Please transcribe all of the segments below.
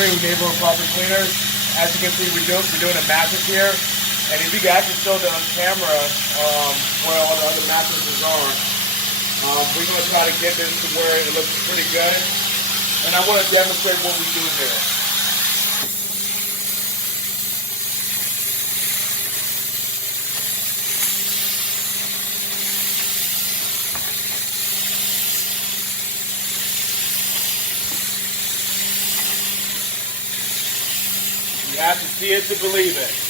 Neighborhood carpet cleaners. As you can see, we're doing a mattress here. And if you guys can show the camera where all the other mattresses are, we're going to try to get this to where it looks pretty good. And I want to demonstrate what we do here. You have to see it to believe it.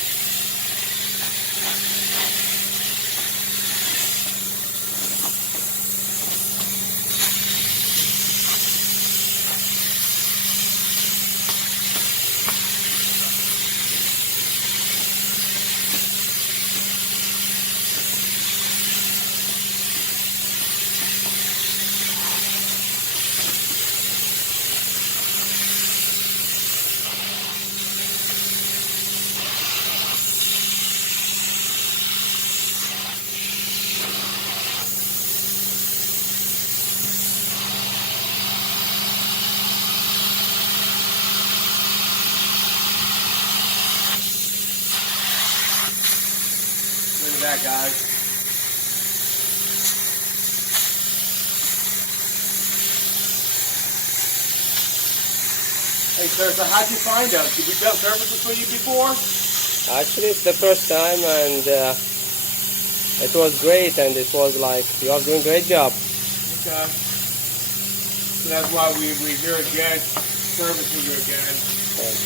Look at that, guys. Hey, sir, so how'd you find us? Did we build services for you before? Actually, it's the first time, and it was great, and it was like, you are doing a great job. Okay. So that's why we're here again, servicing you again. Okay.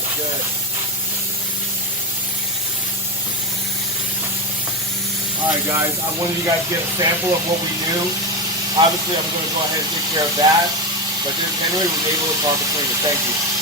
That's good. Alright guys, I wanted you guys to get a sample of what we do. Obviously I'm going to go ahead and take care of that. But this is Henry with Neighborhood Carpet Cleaner. Thank you.